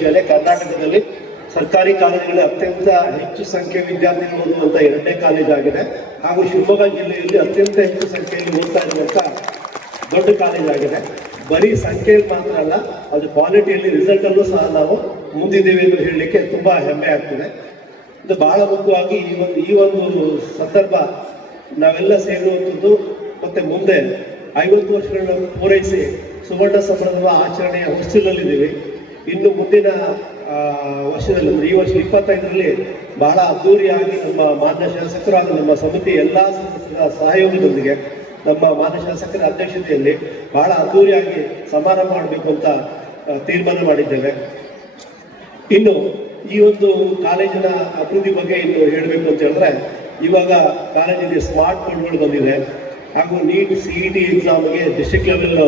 ವಿಷಯನೇ ಕರ್ನಾಟಕದಲ್ಲಿ ಸರ್ಕಾರಿ ಕಾಲೇಜುಗಳಲ್ಲಿ ಅತ್ಯಂತ ಹೆಚ್ಚು ಸಂಖ್ಯೆಯ ವಿದ್ಯಾರ್ಥಿಗಳು ಓದುವಂತಹ ಎರಡನೇ ಕಾಲೇಜ್ ಆಗಿದೆ. ಹಾಗೂ ಶಿವಮೊಗ್ಗ ಜಿಲ್ಲೆಯಲ್ಲಿ ಅತ್ಯಂತ ಹೆಚ್ಚು ಸಂಖ್ಯೆಯಲ್ಲಿ ಓದ್ತಾ ಇರುವಂತಹ ದೊಡ್ಡ ಕಾಲೇಜ್ ಆಗಿದೆ. ಬರೀ ಸಂಖ್ಯೆ ಮಾತ್ರ ಅಲ್ಲ, ಅದು ಕ್ವಾಲಿಟಿಯಲ್ಲಿ ರಿಸಲ್ಟ್ ಅಲ್ಲೂ ಸಹ ನಾವು ಮುಂದಿದ್ದೇವೆ ಎಂದು ಹೇಳಲಿಕ್ಕೆ ತುಂಬಾ ಹೆಮ್ಮೆ ಆಗ್ತದೆ. ಇದು ಬಹಳ ಮುಖ್ಯವಾಗಿ ಈ ಒಂದು ಈ ಒಂದು ಸಂದರ್ಭ ನಾವೆಲ್ಲ ಸೇರುವಂಥದ್ದು ಮತ್ತೆ ಮುಂದೆ ಐವತ್ತು ವರ್ಷಗಳನ್ನ ಪೂರೈಸಿ ಸುವರ್ಣ ಸಂಭ್ರಮ ಆಚರಣೆಯ ಹೊಸ್ತಿಲಲ್ಲಿದ್ದೀವಿ. ಇನ್ನು ಮುಂದಿನ ವರ್ಷದಲ್ಲಿ ಅಂದ್ರೆ ಈ ವರ್ಷ ಇಪ್ಪತ್ತೈದರಲ್ಲಿ ಬಹಳ ಅದ್ದೂರಿಯಾಗಿ ನಮ್ಮ ಮಾನ್ಯ ಶಾಸಕರು ಹಾಗೂ ನಮ್ಮ ಸಮಿತಿ ಎಲ್ಲ ಸಹಯೋಗದೊಂದಿಗೆ ನಮ್ಮ ಮಾನ್ಯ ಶಾಸಕರ ಅಧ್ಯಕ್ಷತೆಯಲ್ಲಿ ಬಹಳ ಅದ್ದೂರಿಯಾಗಿ ಸಮಾರಂಭ ಮಾಡಬೇಕು ಅಂತ ತೀರ್ಮಾನ ಮಾಡಿದ್ದೇವೆ. ಇನ್ನು ಈ ಒಂದು ಕಾಲೇಜಿನ ಅಭಿವೃದ್ಧಿ ಬಗ್ಗೆ ಇನ್ನು ಹೇಳಬೇಕು ಅಂತ ಹೇಳಿದ್ರೆ, ಇವಾಗ ಕಾಲೇಜಿಗೆ ಸ್ಮಾರ್ಟ್ ಫೋನ್ಗಳು ಬಂದಿದೆ ಹಾಗೂ ನೀಟ್ ಸಿ ಇ ಟಿ ಎಕ್ಸಾಮ್ಗೆ ಡಿಸ್ಟ್ರಿಕ್ಟ್ ಲೆವೆಲ್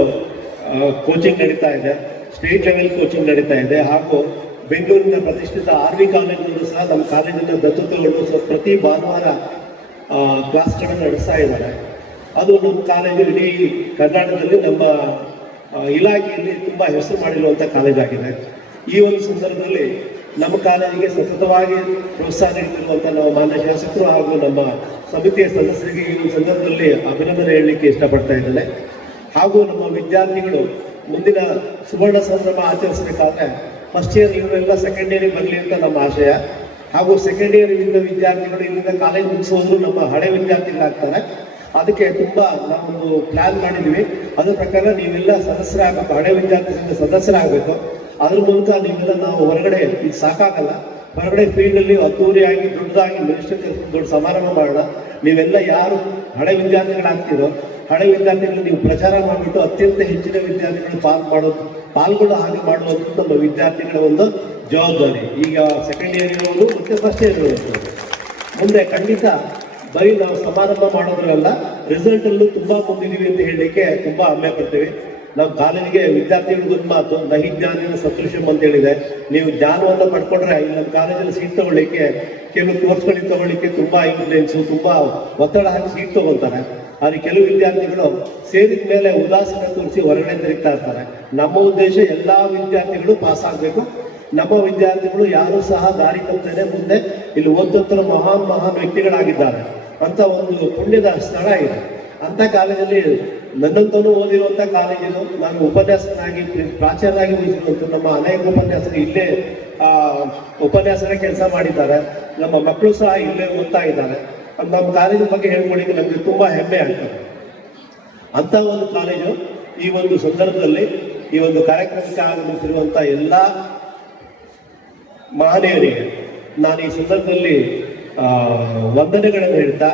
ಕೋಚಿಂಗ್ ನಡೀತಾ ಇದೆ. ಸ್ಟೇಟ್ ಲೆವೆಲ್ ಕೋಚಿಂಗ್ ನಡೀತಾ ಇದೆ ಹಾಗೂ ಬೆಂಗಳೂರಿನ ಪ್ರತಿಷ್ಠಿತ ಆರ್ ವಿ ಕಾಲೇಜಿನಲ್ಲೂ ಸಹ ನಮ್ಮ ಕಾಲೇಜಿನ ದತ್ತತೆಗಳು ಸಹ ಪ್ರತಿ ಭಾನುವಾರ ಕ್ಲಾಸ್ಗಳನ್ನು ನಡೆಸ್ತಾ ಇದ್ದಾರೆ. ಅದು ನಮ್ಮ ಕಾಲೇಜು ಇಡೀ ಕರ್ನಾಟಕದಲ್ಲಿ ನಮ್ಮ ಇಲಾಖೆಯಲ್ಲಿ ತುಂಬ ಹೆಸರು ಮಾಡಿರುವಂಥ ಕಾಲೇಜ್ ಆಗಿದೆ. ಈ ಒಂದು ಸಂದರ್ಭದಲ್ಲಿ ನಮ್ಮ ಕಾಲೇಜಿಗೆ ಸತತವಾಗಿ ಪ್ರೋತ್ಸಾಹ ನೀಡುತ್ತಿರುವಂಥ ನಮ್ಮ ಮಾನ್ಯ ಶಾಸಕರು ಹಾಗೂ ನಮ್ಮ ಸಮಿತಿಯ ಸದಸ್ಯರಿಗೆ ಈ ಒಂದು ಸಂದರ್ಭದಲ್ಲಿ ಅಭಿನಂದನೆ ಹೇಳಲಿಕ್ಕೆ ಇಷ್ಟಪಡ್ತಾ ಇದ್ದೇನೆ. ಹಾಗೂ ನಮ್ಮ ವಿದ್ಯಾರ್ಥಿಗಳು ಮುಂದಿನ ಸುವರ್ಣ ಸಂಭ್ರಮ ಆಚರಿಸಬೇಕಾದ್ರೆ ಫಸ್ಟ್ ಇಯರ್ ಇವರೆಲ್ಲ ಸೆಕೆಂಡ್ ಇಯರ್ ಬರಲಿ ಅಂತ ನಮ್ಮ ಆಶಯ. ಹಾಗೂ ಸೆಕೆಂಡ್ ಇಯರ್ ಇಂದ ವಿದ್ಯಾರ್ಥಿಗಳು ಇಲ್ಲಿಂದ ಕಾಲೇಜ್ ಮುಗಿಸೋದ್ರು ನಮ್ಮ ಹಳೆ ವಿದ್ಯಾರ್ಥಿಗಳಾಗ್ತಾರೆ ಅದಕ್ಕೆ ತುಂಬ ನಾವೊಂದು ಪ್ಲಾನ್ ಮಾಡಿದ್ವಿ. ಅದರ ಪ್ರಕಾರ ನೀವೆಲ್ಲ ಸದಸ್ಯರಾಗಬೇಕು ಹಳೆ ವಿದ್ಯಾರ್ಥಿ ಸದಸ್ಯರಾಗಬೇಕು. ಅದ್ರ ಮೂಲಕ ನೀವೆಲ್ಲ ನಾವು ಹೊರಗಡೆ ಇದು ಸಾಕಾಗಲ್ಲ. ಹೊರಗಡೆ ಫೀಲ್ಡ್ ಅಲ್ಲಿ ಅದ್ದೂರಿಯಾಗಿ ದೊಡ್ಡದಾಗಿ ಮಿನಿಸ್ಟರ್ ದೊಡ್ಡ ಸಮಾರಂಭ ಮಾಡೋಣ. ನೀವೆಲ್ಲ ಯಾರು ಹಳೆ ವಿದ್ಯಾರ್ಥಿಗಳಾಗ್ತಿರೋ ಹಳೆ ವಿದ್ಯಾರ್ಥಿಗಳು ನೀವು ಪ್ರಚಾರ ಮಾಡಿಬಿಟ್ಟು ಅತ್ಯಂತ ಹೆಚ್ಚಿನ ವಿದ್ಯಾರ್ಥಿಗಳು ಪಾಲ್ ಮಾಡೋದು ಪಾಲ್ಗೊಳ್ಳೋ ಹಾಗೆ ಮಾಡುವುದು ನಮ್ಮ ವಿದ್ಯಾರ್ಥಿಗಳ ಒಂದು ಜವಾಬ್ದಾರಿ. ಈಗ ಸೆಕೆಂಡ್ ಇಯರ್ ಇರೋದು ಮತ್ತೆ ಫಸ್ಟ್ ಇಯರ್ ಇರೋದು ಮುಂದೆ ಖಂಡಿತ ಬರೀ ನಾವು ಸಮಾರಂಭ ಮಾಡೋದ್ರಲ್ಲ ರಿಸಲ್ಟ್ ಅಲ್ಲೂ ತುಂಬಾ ಮುಂದಿದೀವಿ ಅಂತ ಹೇಳಲಿಕ್ಕೆ ತುಂಬಾ ಹೆಮ್ಮೆ ಪಡ್ತೀವಿ. ನಾವು ಕಾಲೇಜಿಗೆ ವಿದ್ಯಾರ್ಥಿಗಳಿಗೊಂದು ಮಾತು, ನಹಿ ಜ್ಞಾನಿನ ಸತೃಶಂ ಅಂತ ಹೇಳಿದೆ. ನೀವು ಜ್ಞಾನವನ್ನು ಪಡ್ಕೊಂಡ್ರೆ ಇಲ್ಲಿ ನಮ್ಮ ಕಾಲೇಜಲ್ಲಿ ಸೀಟ್ ತಗೊಳ್ಳಿಕ್ಕೆ ಕೆಲವು ಕೋರ್ಸ್ಗಳಿಗೆ ತಗೊಳ್ಳಿಕ್ಕೆ ತುಂಬಾ ಇನ್ಫ್ಲೂಯೆನ್ಸ್ ತುಂಬಾ ಒತ್ತಡ ಹಾಕಿ ಸೀಟ್ ತಗೊಳ್ತಾರೆ. ಆದ್ರೆ ಕೆಲವು ವಿದ್ಯಾರ್ಥಿಗಳು ಸೇರಿದ ಮೇಲೆ ಉದಾಸೀನ ತೋರಿಸಿ ಹೊರಗಡೆ ತಿರುಗ್ತಾ ಇರ್ತಾರೆ. ನಮ್ಮ ಉದ್ದೇಶ ಎಲ್ಲ ವಿದ್ಯಾರ್ಥಿಗಳು ಪಾಸ್ ಆಗಬೇಕು. ನಮ್ಮ ವಿದ್ಯಾರ್ಥಿಗಳು ಯಾರು ಸಹ ದಾರಿ ತಪ್ಪದೆ ಮುಂದೆ ಇಲ್ಲಿ ಓದುತ್ತರ ಮಹಾನ್ ಮಹಾನ್ ವ್ಯಕ್ತಿಗಳಾಗಿದ್ದಾರೆ. ಅಂತ ಒಂದು ಪುಣ್ಯದ ಸ್ಥಳ ಇದೆ. ಅಂತ ಕಾಲೇಜಲ್ಲಿ ನನ್ನಂತನೂ ಓದಿರುವಂತ ಕಾಲೇಜು ನಾನು ಉಪನ್ಯಾಸನಾಗಿ ಪ್ರಾಚಾರ್ಯಾಗಿ ಉಳಿಸಿರುವಂತ ನಮ್ಮ ಅನೇಕ ಉಪನ್ಯಾಸಕರು ಇಲ್ಲೇ, ಆ ಉಪನ್ಯಾಸಕ ಕೆಲಸ ಮಾಡಿದ್ದಾರೆ. ನಮ್ಮ ಮಕ್ಕಳು ಸಹ ಇಲ್ಲೇ ಓದ್ತಾ ಇದ್ದಾರೆ. ನಮ್ಮ ಕಾಲೇಜಿನ ಬಗ್ಗೆ ಹೇಳ್ಕೊಳ್ಳಿಕ್ಕೆ ನಮಗೆ ತುಂಬಾ ಹೆಮ್ಮೆ ಆಗ್ತದೆ ಅಂತ ಒಂದು ಕಾಲೇಜು ಈ ಒಂದು ಸಂದರ್ಭದಲ್ಲಿ ಈ ಒಂದು ಕಾರ್ಯಕ್ರಮಕ್ಕೆ ಆಗಮಿಸಿರುವಂತ ಎಲ್ಲ ಮಹನೀಯರಿಗೆ ನಾನು ಈ ಸಂದರ್ಭದಲ್ಲಿ ವಂದನೆಗಳನ್ನು ಹೇಳ್ತಾ